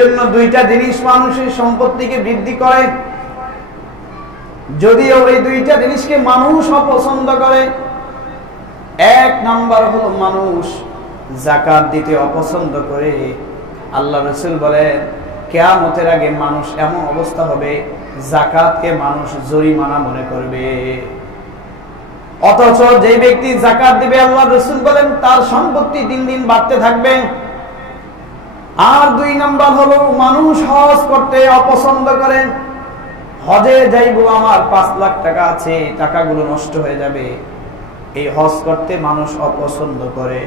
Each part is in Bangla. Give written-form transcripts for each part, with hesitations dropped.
জন্য দুইটা জিনিস মানুষের সম্পত্তিকে বৃদ্ধি করে, যদিও এই দুইটা জিনিসকে মানুষ অপছন্দ করে। এক নাম্বার হলো মানুষ যাকাত দিতে অপছন্দ করে। আল্লাহ রাসূল বলেন কিয়ামতের আগে মানুষ এমন অবস্থা হবে যাকাতকে মানুষ জরিমানা মনে করবে। অথচ যে ব্যক্তি যাকাত দিবে আল্লাহ রাসূল বলেন তার সম্পত্তি দিন দিন বাড়তে থাকবে। আর দুই নাম্বার হলো মানুষ হজ করতে অপছন্দ করে। হজে যাইবো, আমার 5 লাখ টাকা আছে, টাকাগুলো নষ্ট হয়ে যাবে, এই হজ করতে মানুষ অপছন্দ করে।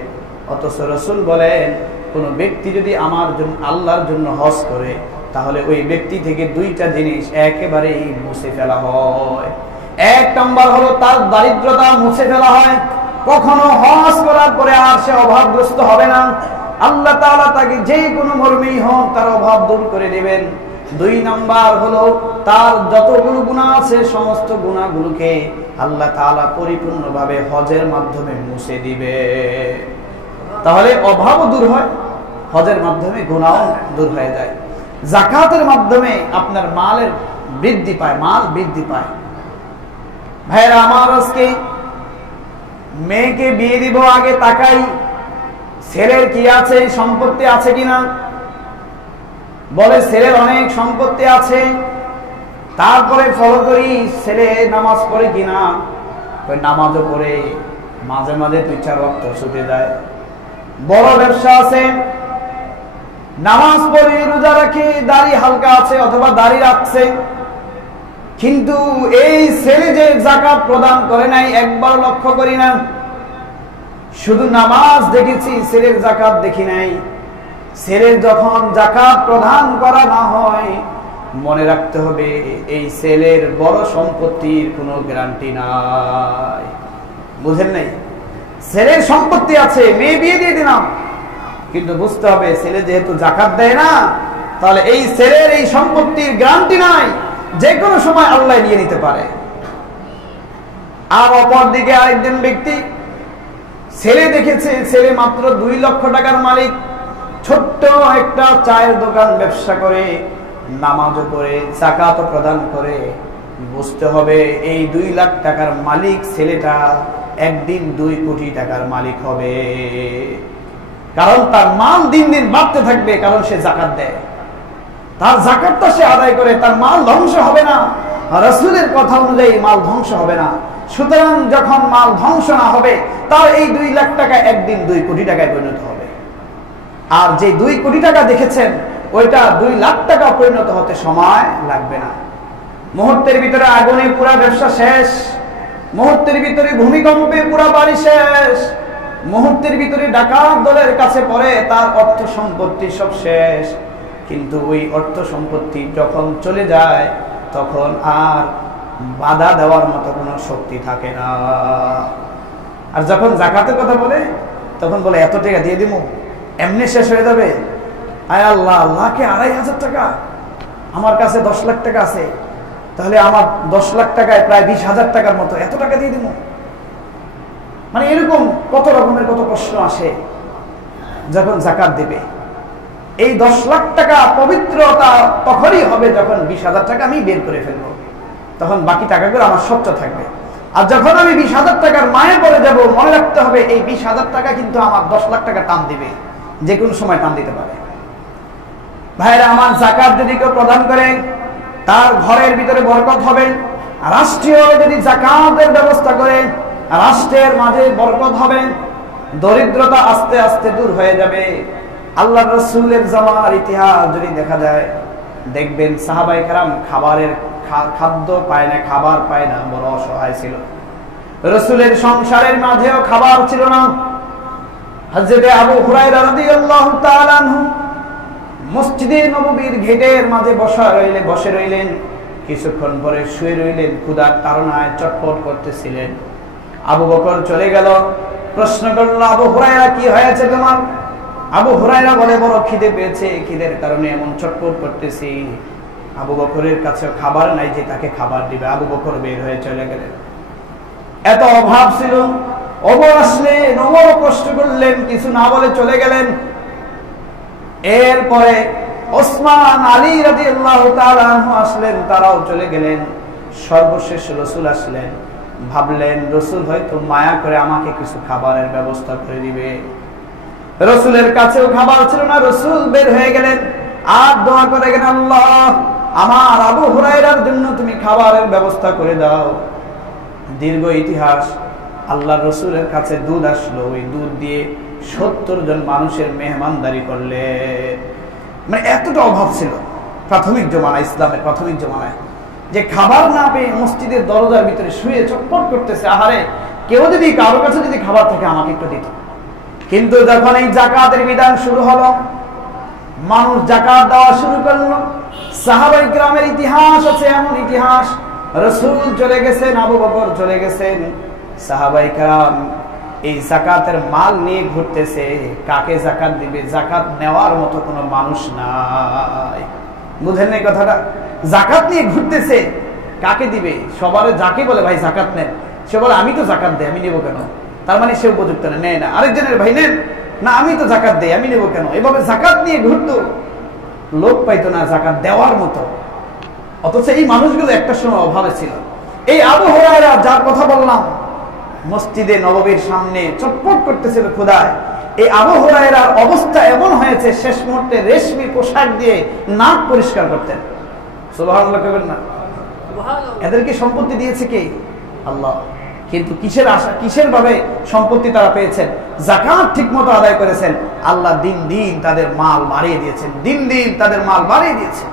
অথচ রাসূল বলেন কোন ব্যক্তি যদি আমার জন্য আল্লাহর জন্য হজ করে তাহলে ওই ব্যক্তি থেকে দুইটা জিনিস একেবারেই মুছে ফেলা হয়। এক নাম্বার হলো তার দারিদ্রতা মুছে ফেলা হয়, কখনো হজ করার পরে আর সে অভাবগ্রস্ত হবে না। আল্লাহ তাআলা তাকে যে কোনো মর্মেই হোক তার অভাব দূর করে দিবেন। দুই নাম্বার হলো তার যতগুলো গুনাহ আছে সমস্ত গুনাহগুলোকে আল্লাহ তাআলা পরিপূর্ণভাবে হজের মাধ্যমে মুছে দিবে। তাহলে অভাবও দূর হয়, হজের মাধ্যমে গুনাহও দূর হয়ে যায়। যাকাতের মাধ্যমে আপনার মালের বৃদ্ধি পায়, মাল বৃদ্ধি পায়। ভাইরা আমার, আজকে মেয়েকে বিয়ে দিব আগে তাকাই ছেলের কি আছে, সম্পত্তি আছে কিনা। বলে ছেলের অনেক সম্পত্তি আছে, তারপরে ফলো করি ছেলে নামাজ পড়ে কিনা। নামাজও পড়ে, মাঝে মাঝে 2-4 ওয়াক্ত ছুটে যায়। বড় ব্যবসা আছে, নামাজ পড়ে, রোজা রাখে, দাড়ি হালকা আছে অথবা দাড়ি রাখছে, কিন্তু এই ছেলে যে যাকাত প্রদান করে নাই একবার লক্ষ্য করি না। শুধু নামাজ দেখেছি, ছেলের যাকাত দেখি নাই। ছেলের যখন যাকাত প্রদান করা না হয় মনে রাখতে হবে এই ছেলের বড় সম্পত্তির কোনো গ্যারান্টি নাই। বুঝেন নাই? ছেলের সম্পত্তি আছে, মেয়ে বিয়ে দিয়ে দিলাম, কিন্তু বুঝতে হবে ছেলে যেহেতু যাকাত দেয় না, তাহলে এই ছেলের এই সম্পত্তির গ্যারান্টি নাই, যে কোনো সময় আল্লাহ নিয়ে নিতে পারে। আর অপর দিকে আরেকজন ব্যক্তি ছেলে দেখেছে, ছেলে মাত্র 2 লক্ষ টাকার মালিক, ছোট্ট একটা চায়ের দোকান ব্যবসা করে, নামাজও পড়ে, যাকাতও প্রদান করে। বুঝতে হবে এই 2 লাখ টাকার মালিক ছেলেটা একদিন 2 কোটি টাকার মালিক হবে, কারণ তার মাল দিন দিন বাড়তে থাকবে, কারণ সে যাকাত দেয়। তার যাকাতটা সে আদায় করে, তার মাল ধ্বংস হবে না। রাসূলের কথা অনুযায়ী মাল ধ্বংস হবে না। সুতরাং যখন মাল ধ্বংস না হবে, তার এই 2 লাখ টাকা একদিন 2 কোটি টাকায় পরিণত হবে। আর যে 2 কোটি টাকা দেখেছেন ওইটা 2 লাখ টাকা পরিণত হতে সময় লাগবে না। মুহূর্তের ভিতরে আগুনে পুরা ব্যবসা শেষ, মুহূর্তের ভিতরে ভূমিকম্পে পুরা বাড়ি শেষ, মুহূর্তের ভিতরে ডাকাত দলের কাছে পড়ে তার অর্থ সম্পত্তি সব শেষ। কিন্তু ওই অর্থ সম্পত্তি যখন চলে যায় তখন আর বাধা দেওয়ার মতো কোনো শক্তি থাকে না। আর যখন যাকাতের কথা বলে তখন বলে এত টাকা দিয়ে দিব, এমনি শেষ হয়ে যাবে। আয় আল্লাহ, লাখে 2,500 টাকা, আমার কাছে 10 লাখ টাকা আছে, তাহলে আমার 10 লাখ টাকায় প্রায় 20,000 টাকার মতো, এত টাকা দিয়ে দিব। মানে এরকম কত রকমের কত প্রশ্ন আসে যখন যাকাত দিবে। এই 10 লাখ টাকা পবিত্রতা তখনই হবে যখন 20,000 টাকা আমি বের করে ফেলবো, তখন বাকি টাকাগুলো আমার স্বচ্ছ থাকবে। আর যখন আমি 20,000 টাকার মায়ে পড়ে যাব, মনে রাখতে হবে এই 20,000 টাকা কিন্তু আমার 10 লাখ টাকা টান দিবে, যে কোনো সময় টান দিতে পারে। ভাইরা আমার, যাকাত যদি কেউ প্রদান করে তার ঘরের ভিতরে বরকত হবে। রাষ্ট্রীয় যদি যাকাতের ব্যবস্থা করে রাষ্ট্রের মাঝে বরকত হবে, দরিদ্রতা আস্তে আস্তে দূর হয়ে যাবে। আল্লাহ রাসূলের জামানার ইতিহাস যদি দেখা যায়, দেখবেন সাহাবায়ে কেরাম খাদ্য পায় না, খাবার পায় না, বড় অসহায় ছিল। রাসূলের সংসারের মাঝেও খাবার ছিল না। হযরত আবু হুরায়রা রাদিয়াল্লাহু তাআলা আনহু মসজিদে নববীর গেটের মাঝে বসে রইলেন। কিছুক্ষণ পরে শুয়ে রইলেন, ক্ষুধার তাড়নায় চটপট করতেছিলেন। আবু বকর চলে গেল, প্রশ্ন করল, আবু হুরায়রা কি হয়েছে তোমার? আবু হুরায়রা বলে, বড় খিদে পেয়েছে, খিদের কারণে এমন চটপট করতেছি। আবু বকরের কাছে খাবার নাই যে তাকে খাবার দিবে। আবু বকর বের হয়ে চলে গেলেন। এত অভাব ছিল, ওমর আসলেন, ওমর কষ্ট করলেন, কিছু না বলে চলে গেলেন। এরপরে ওসমান, আলী রাদিয়াল্লাহু তাআলা আনহু আসলেন, তারাও চলে গেলেন। সর্বশেষ রাসূল আসলেন, ভাবলেন রাসূল হয়তো মায়া করে আমাকে কিছু খাবারের ব্যবস্থা করে দিবে। রাসূলের কাছেও খাবার ছিল না, রাসূল বের হয়ে গেলেন আর দোয়া করে গেলেন, আল্লাহ আমার আবু হুরায়রার জন্য তুমি খাবারের ব্যবস্থা করে দাও। দীর্ঘ ইতিহাস, আল্লাহর রাসূলের কাছে দুধ আসলো, ওই দুধ দিয়ে 70 জন মানুষের মেহমানদারি করলেন। মানে এতটা অভাব ছিল প্রাথমিক জমানায়, ইসলামের প্রাথমিক জমানায়, যে খাবার না পেয়ে মসজিদের দরজার ভিতরে শুয়ে চটপট করতেছে, আহারে কেউ যদি কারো কাছে যদি খাবার থাকে আমাকে একটু দিত। কিন্তু যখন এই যাকাতের বিধান শুরু হলো, মানুষ যাকাত দেওয়া শুরু করলো। সাহাবায়ে কিরামের ইতিহাস আছে, এমন ইতিহাস, রাসূল চলে গেছেন, আবু বকর চলে গেছেন, সাহাবায়ে কিরাম এই যাকাতের মাল নিয়ে ঘুরতেছে, কাকে যাকাত দিবে, যাকাত নেওয়ার মতো কোনো মানুষ নাই। বুঝেন না কথাটা? যাকাত নিয়ে ঘুরতেছে, কাকে দিবে? সবার যাকে বলে ভাই যাকাত নেন, সে বলে আমি তো যাকাত দেই, আমি নেব কেন? তার মানে সে উপযুক্ত না, নেয় না। আরেকজনের ভাই নেন না, আমি তো যাকাত দেই, আমি নেব কেন? এভাবে যাকাত নিয়ে ঘুরতো, লোক পাইতো না যাকাত দেওয়ার মতো। অথচ এই মানুষগুলো একটা সময় অভাবে ছিল। এই আবু হুরায়রা যার কথা বললাম, মসজিদে নববীর সামনে চটপট করতেছিল ক্ষুধায়, এই আবু হুরায়রার অবস্থা এমন হয়েছে, শেষ মুহূর্তে রেশমি পোশাক দিয়ে নাক পরিষ্কার করতেন। সুবহানাল্লাহ কইবেন না? এদেরকে সম্পত্তি দিয়েছে কে? আল্লাহ। কিন্তু কিসের আশা, কিসের ভাবে সম্পত্তি তারা পেয়েছেন? যাকাত ঠিকমতো আদায় করেছেন, আল্লাহ দিন দিন তাদের মাল বাড়িয়ে দিয়েছেন, দিন দিন তাদের মাল বাড়িয়ে দিয়েছেন।